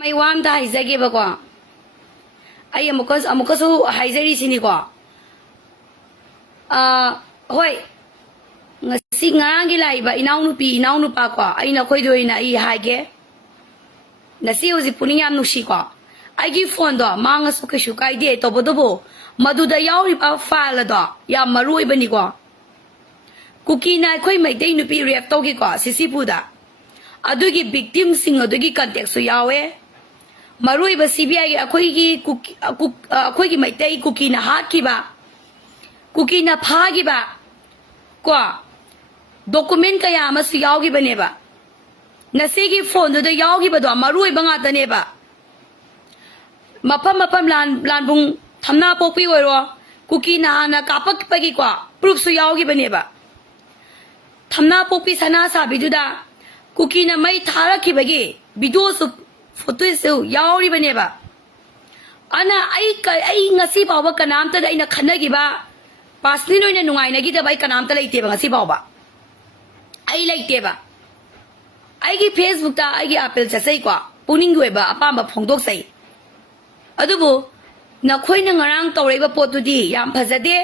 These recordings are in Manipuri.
May wam da haizage ba ko ai amukasu haizari sini ko hoi ngasi ngangi lai ba inau nu pa ko ai na khoi doi na I hage nasi uzi puning yam nu shi ko ai gi phone do manga su kashu kai de to bodo bo madu da yaw ri pa file do ya marui bani ko kuki na khoi mai dei nu pi rep to gi ko sisi pu da adugi victim sing adugi context su yawe marui ba CBI akhoi gi mai dei kuki na hat ki ba kuki na pha gi ba ko document kaya masu yaw gi bane ba nasi gi phone do da yaw gi ba do marui ba nga ta ne ba mapam lan bung thamna pokpi oiro kuki na na kapak pagi ko proof su yaw gi bane ba thamna pokpi sana sa biduda kuki na mai thara ki bagi video su photo su yaw ri bane ba ana ai ngasi bawa kanam ta ina khana gi ba pasni no ina nungai na gi da bai kanam ta leite ba ngasi bawa ai leite ba ai gi Facebook ta ai gi apple cha sai ko puning gwe ba apa ba phongdok sai adubu na khoi na ngarang tawrei ba potu di yam phajade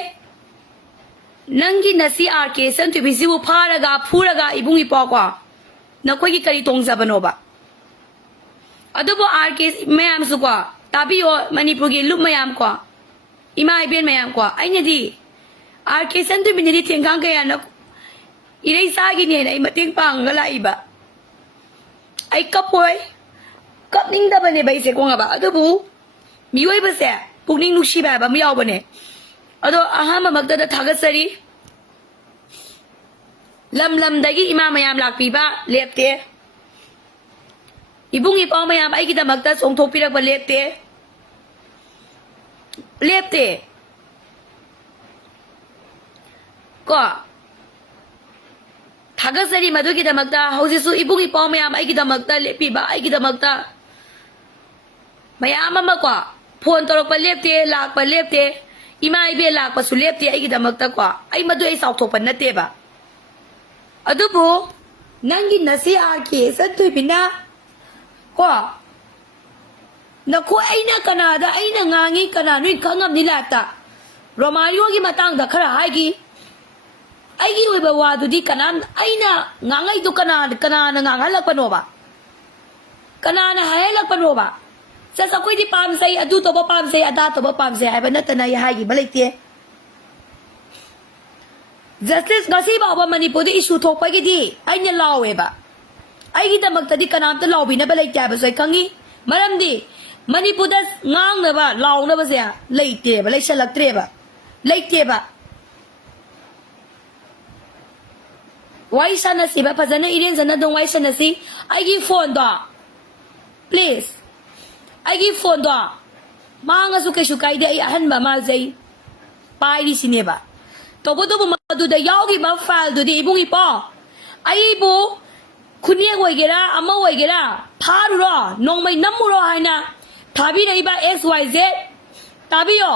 nangi nasi RK san tu bisi bu pharaga phuraga ibung ipa ko na khoi gi kari tongja banoba adubu RK mayam su ko tabiyo manipur gi lup mayam ko imai ben mayam ko aina di RK san tu biniri thengang ka ya na irei sa gi ne na mateng pang ga lai ba ai kapoi kapning da bane bai se ko nga ba adubu miwai ba se pukning nushi ba ba miyaw bane ado ahama magda da thagasari lam dagi imam mayam lakpi ba lepte ibung ipaw mayam ai kita magda songthok pirak ba lepte ko thagasari madu kita magda hausisu ibung ipaw mayam ai kita magda lepi ba ai kita magda mayam ama ko phone torok pa lepte lak pa lepte imai be lak pa su lepte ai gida makta ko ai madu ai sauk thok pa nate ba adubu nangi nasi RK satui bina ko na ko ai na kanada ai na ngangi kana nui khangam ni lata romario gi matang da khara hai gi ai gi oi ba wa du di kanan ai na ngangai du kana na ngangalak pa no ba kana na hayalak pa no ba sa koi di pam sai adu to ba pam sai ada to ba pam sai hai ba na tanai hai gi balaite justice ngasi ba ba manipur di issue thok pa gi di ai nya lawe ba ai gi tamak ta di kanam ta lawbi na balaite ba sai khangi maram di manipur da ngang na ba law na ba se leite ba lai salak tre ba leite ba wai sana si ba phajana iren jana dong wai sana si ai gi phone da please ai gi phone do manga su keshu kai de ai han ba ma jai pai di sine ba to bo do ma du da yaw gi ma file du di ibung ipo ai bu khuniye goi gera ama goi gera pha ru ro nong mai nam mu ro hai na thabi nei ba XYZ tabi yo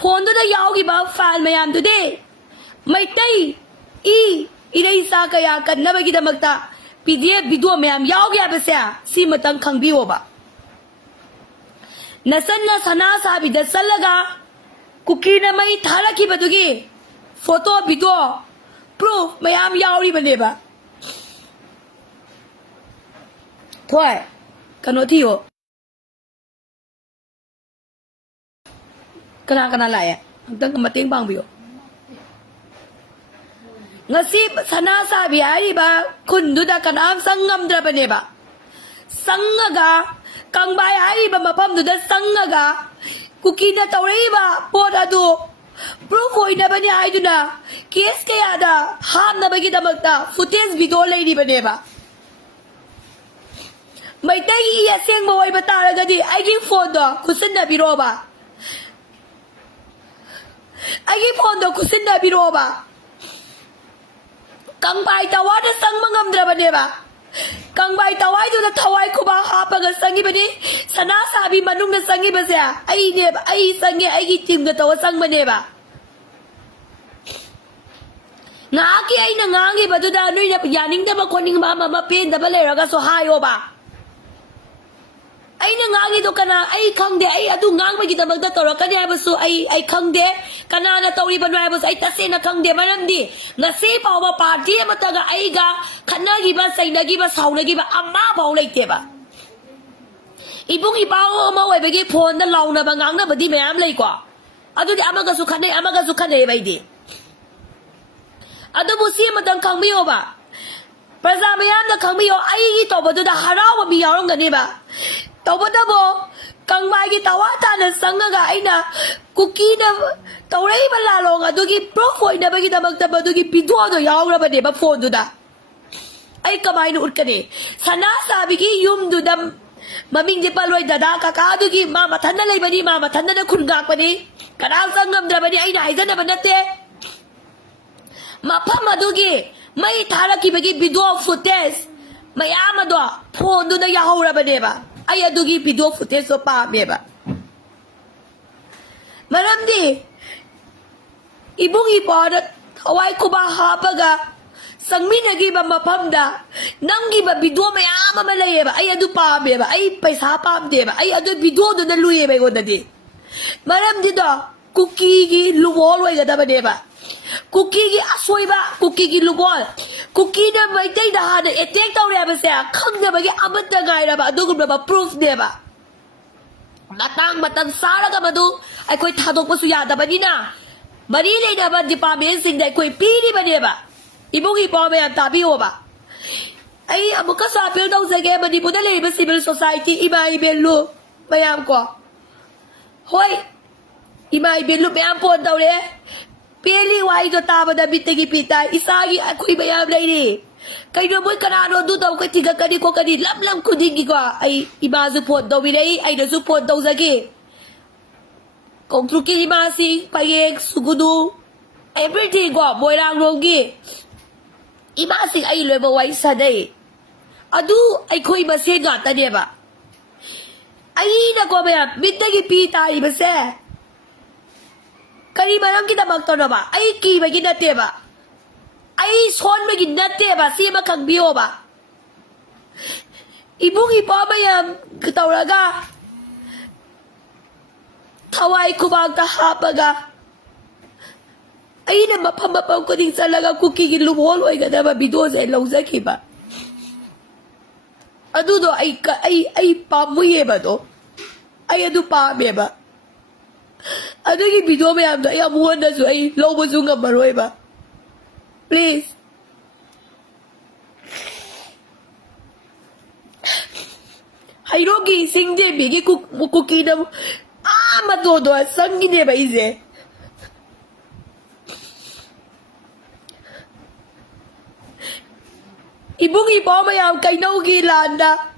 phone do da yaw gi ba file mayam du de mai tai irei sa ka ya kan na ba gi da makta PDF video mayam yaw gi ba se si matang khang bi wo ba nasanna sana sabi da sallaga kuki na mai thara ki badugi photo video proof mayam yauri bane ba thoi kano thiyo kana la ya tang mateng bang biyo ngasi sana sabi ai ba khundu da kanam sangam dra bane ba sangaga kangbai ai ba mapam du da sangaga kuki na tawrei ba pot adu proof hoina bani ai du na case ke ada ham na bagi damakta footage video leiri bane ba mai tai ya seng bo ba taraga di ai gi phone do kusin da biro ba ai gi phone do kusin da biro ba kangbai tawa da sang mangam dra bane ba kangbai tawai du da thawai ku ba ha pa ga sangi bani sana sabi manung na sangi ba se ai ne ai sangi ai gi tim ga tawa sang bane ba nga ki ai na ngangi ba du da nui na yaning da ba koning ba ma pen da ba le ra ga so hayo ba aina ngangi do kana ai khangde ai adu ngang ba gidamag da tora kani abasu ai khangde kana na tori ban ai bas ai tase na khangde maramdi ngase pawa party amataga ai ga khana gi ba saina gi ba sauna gi ba amma baw leite ba ibung ibaw ma wai bagi phone na launa ba ngang na badi mayam lei ko adu di amaga su khane bai di adu bu si madang khangbiyo ba Praza mayam na khangbiyo ai gi to badu da harawa mi yarong gani ba tawada bo kangmai gi tawata na sangaga aina cookie na tawrei balalo nga dugi proof hoy na bagi damag ta badugi video do yawra ba de ba phone du da ai kamay no utkani sana sabi gi yum du dam maming di paloy dada kaka dugi mama thanna lay bani mama thanna na khungak bani kanal sangam dra bani aina haijan na banate mapam adugi mai thara ki bagi video footage mayam ado phone du na yawra ba de ba ay adugi video footage so pa meba maramdi ibung ipada hawai ko ba hapaga sangmi nagi ba mapamda nanggi ba video mayam malaye ba ay adu pa meba ay paisa pa ba ay adu video do na luye ba ko dadi maramdi do cookie gi luwol way ga ba deba cookie gi asoy ba cookie gi luwol cookie na may tay da hada etek taw re ba sa khang na ba gi amat na gai ra ba adu ko ba proof de ba matang sara ga madu ay koy thadok pa su ya da ba ni na mari le na ba department sing dai koy pili ba de ba ibung ipo ba yan tabi ho ba ay amuka sa appeal daw sa ge madi po na le ba civil society iba ibelu bayam ko hoy iba ibelu bayam po daw le pili wai do taba da bitigi pitay isagi ako'y bayam lay ni kay no boy kanano do daw kay tiga kani ko kani lam ko dingi ko ay iba support daw bilay ay na support daw sagi kung truki imasi payek sugudu everything ko boy lang rogi imasi ay lebo wai sa day adu ay ko'y masiga ta ba ay na ko bayam bitigi pitay base kari barang kita magtono ba ay ki ba ginate ba ay son ba ginate ba si makang biyo ba ibung ipamayam katawraga tawai ko ba kahapaga ay na mapamapaw ko din sa laga kukigin lumol ay gana ba bido sa ilaw sa kiba adu do ay pamuye ba do ay adu pame ba ano yung video mayam na iamuhan na so ay low mo nga maroy ba please hayrogi singde bigi kukina matodo sang gine ba ize ibung ipo mayam kay naugilanda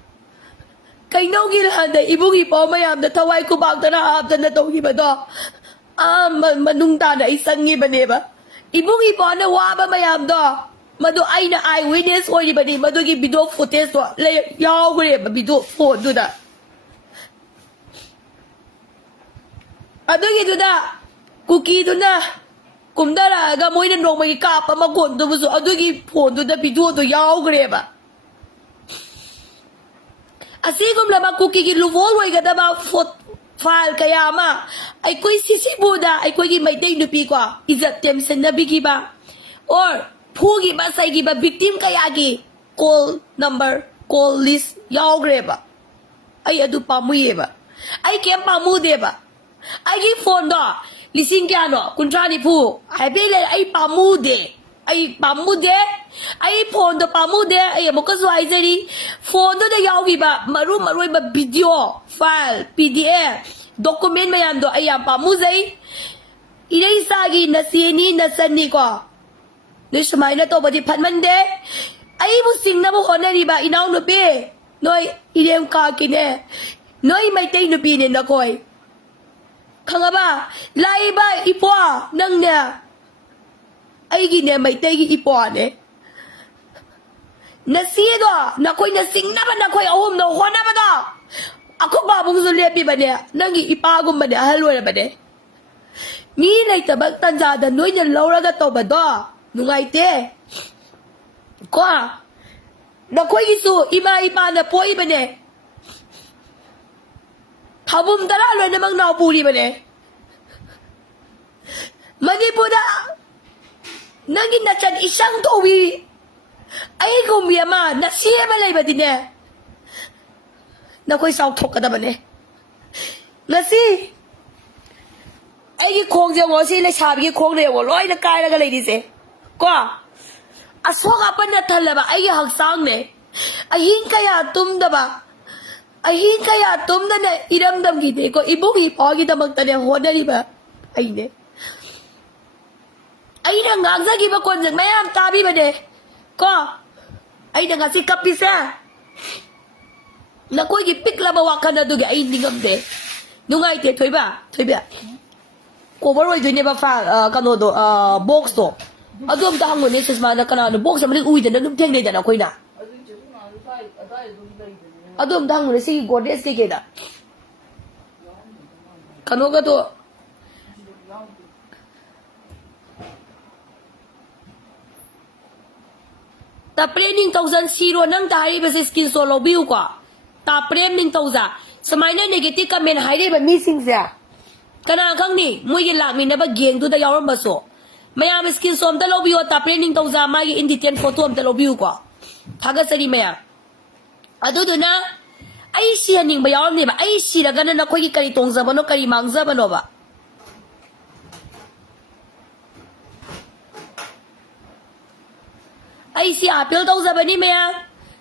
kay nau gilanda ibung ipo mayam na tawai ko bang na haptan na tong iba do manungta na isang iba ba ibung ipo na waba mayam do madu ay na eyewitness o iba ni madu gi video footage do lay yaw gre ba video phone do da adu gi do da cookie do na kumdara ga moy na nong may kap pa magon do so adu gi phone do da video do yaw gre ba asigom lama cookie gi luwol way gada ba file kaya ma ay koy sisibuda ay koy gi may day nupi ko izat Clemson na bigi ba or pugi ba say gi ba victim kaya gi call number call list yaw gre ba ay adu pamuye ba ay kem pamude ba ay gi phone do lising kya no kuntrani pu ay bele ay pamude ay pamude ay phone do pamude ay mo ka suai jeri phone do da yawi ba maru ba video file pdf document mayam do ay pamuzai ilay sagi na sini na sanni ko ni sumay na to badi phanmande ay musing na mo honari ba inaw no be noy ilem ka kine noy may tay no pinin na koy kanga ba lai ba ipo nang na ay gine may tay ipo ne nasido na koy nasing na ba na koy ahum no hona ba do ako ba bung sulepi ba ne nangi ipagom ba ne halwa ba ne mi lay tabag tanjada noy na laura ga to ba do nungay te ko na koy isu ima na po iba ne habum tara lo namang naupuri ba ne Manipura nangin na chan isang tuwi ay kumiyama na siya malay ba din eh nakoy sao thok ka ba ne ngasi ay khong je wo si le chabi khong le wo loi na kai la ga le di se ko aswa pa na thala ba ay haksang ne ahin kaya tum da ba ahin kaya tum da ne iramdam gi de ko ibung hi pa gi da mag ta ne hodari ba ay ne ay na ngagza gi ba kon jang mayam tabi ba de ko ay na ngasi kapisa na koy gi pik la ba wa kana du gi ay ningam de nungai te thoi ba cover oi ne ba fa kano do box do adom ta hango ne sisma na kana no box ma ui de na num theng ne da na koi na adom ta hango ne si goddess ke da kano ga do ta planning 1000 nang tari ba skin solo view ko ta planning 1000 samaina negative comment haire ba missing sa kana khang ni moi gi lak mi na ba geng tu da yaw ba so maya skin som ta lo view ta planning 1000 ma gi in detail photo am ta lo view ko thaga sari maya adu du na ai si haning ba yaw ni ba ai si ra gana na khoi gi kari tong za ba no kari mang za ba no ba ai si appeal tau za bani maya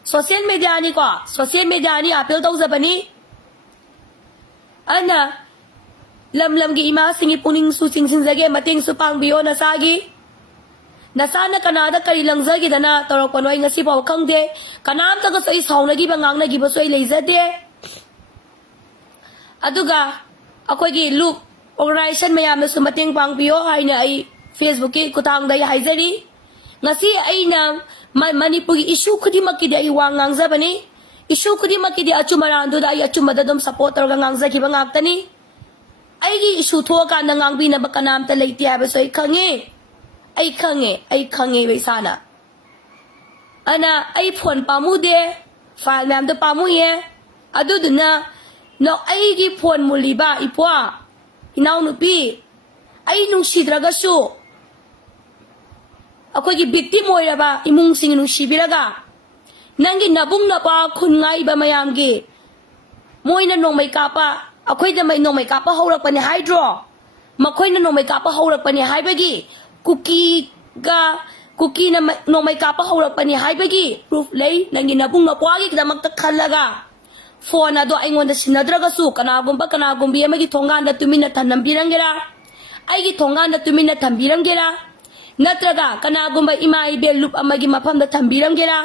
social media ni ko social media ni appeal tau za bani ana lam gi ima singi puning su sing sing zage mating su pang biyo na sagi nasana kanada kari lang zagi dana torok panwai ngasi paw khang de kanam ta ga soi saung na gi ba ngang na gi ba soi leiza de aduga akoi gi loop organization mayam na su mating pang biyo haina ai Facebook ki kutang dai haizari ngasi aina Manipur issue khudi makki de ai wang ngang za bani issue khudi makki de achumaran du da ai achumada dum supporter ga ngang za ki ba ngak tani ai gi issue tho ka na ngang bi na ba kanam ta leiti ha ba soi khange ai khange bai sana ana ai phone pamu de file nam da pamu ye adu du na no ai gi phone muli ba ipwa inau nu pi ai nung sidraga su akoy gi victim oiraba imung sing nu sibiraga nangi nabung na pa khun ngai ba mayam gi moina no mai kapa akoy da mai no mai kapa haurak pani hydro makoy na no mai kapa haurak pani haibagi cookie na no mai kapa haurak pani haibagi proof lei nangi nabung na pa gi damak ta khallaga phone ado aingon da sinadraga su kana gumbi amagi thongan da tumina thanam birangera ai gi thongan da tumina thambirangera natraga kanagumba ima ibel loop amagi mafam da thambirangera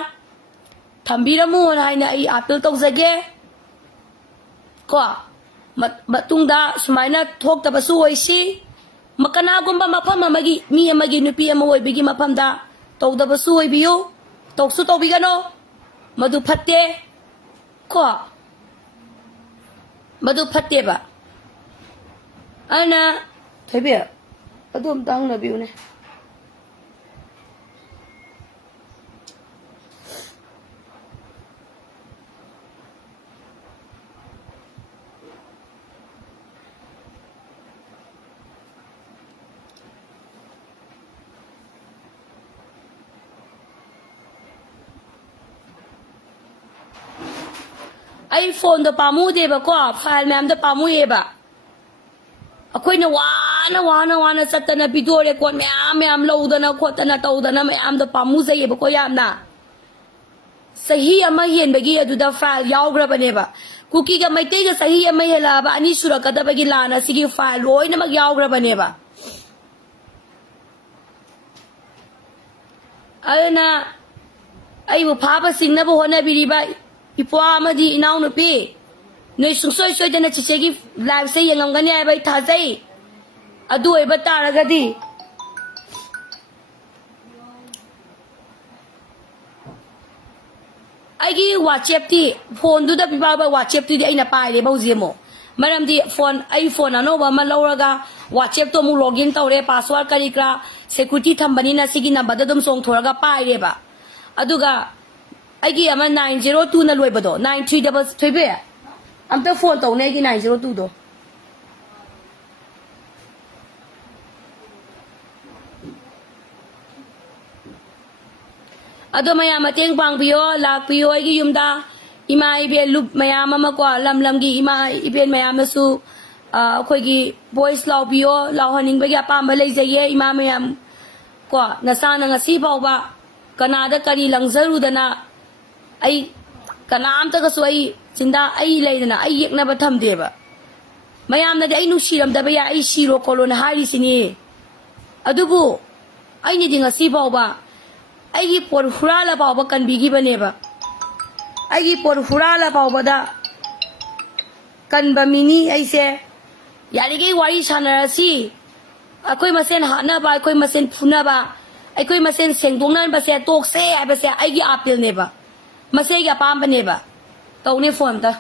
thambiramu haina ai appeal tawjage ko matungda sumaina thok ta basu oisi makanagumba mafam amagi mi amagi nupi ama oi bigi mafam da tawda basu oi biyo tawsu tawbigano madu phatte ko madu phatte ba ana thebe adum tang na biu ne iPhone da pamu de ba ko file ma'am da pamu ye ba akoy na wana satana video record ma'am lodana khotana tawdana ma'am da pamu zai ba ko yamna sahi ama hen bagi adu da file yawgra bane ba kuki ga maitei ga sahi ama hela ba ani sura kada bagi lana sigi file roi na mag yawgra bane ba ayna ayu phaba singna bo hona biri ba ipwa amadi inau no pe noi sungsoi soi dana chichegi live se yangam gani ai bai thajai adu ai bata ragadi aigi WhatsApp ti phone du da biba ba WhatsApp ti aina pai le bauji mo maram di phone iPhone ano ba ma lauraga WhatsApp to mu login tawre password kari kra security thambani na sigi number da dum song thoraga pai re ba aduga aigi ama 902 na loibado 9333 Amta phone tau nay 8902 do. Ado maya mateng pang piyo lak piyo ay yumda ima ibe loop maya mama ko lam gi ima iben maya masu khoi gi voice law piyo law haning ba ya pam ba lei jaye ima maya ko nasa na ngasi baw ba kanada kari lang zaru dana ai kana amta ka su ai cinda ai lei dana ai yek na ba tham de ba mayam na de ai nu shiram da ba ya ai shiro kolon hari sini adubu ai ni dinga si baw ba ai por hurala baw ba kan bigi bane ba ai por hurala baw ba da kan ba mini ai se yari ge wari sana si akoi masen hana ba akoi masen phuna ba akoi masen sengdong nan ba se tok se ai ba se ai gi apil ne ba masai ga pam ba ne ba tau ne phone ta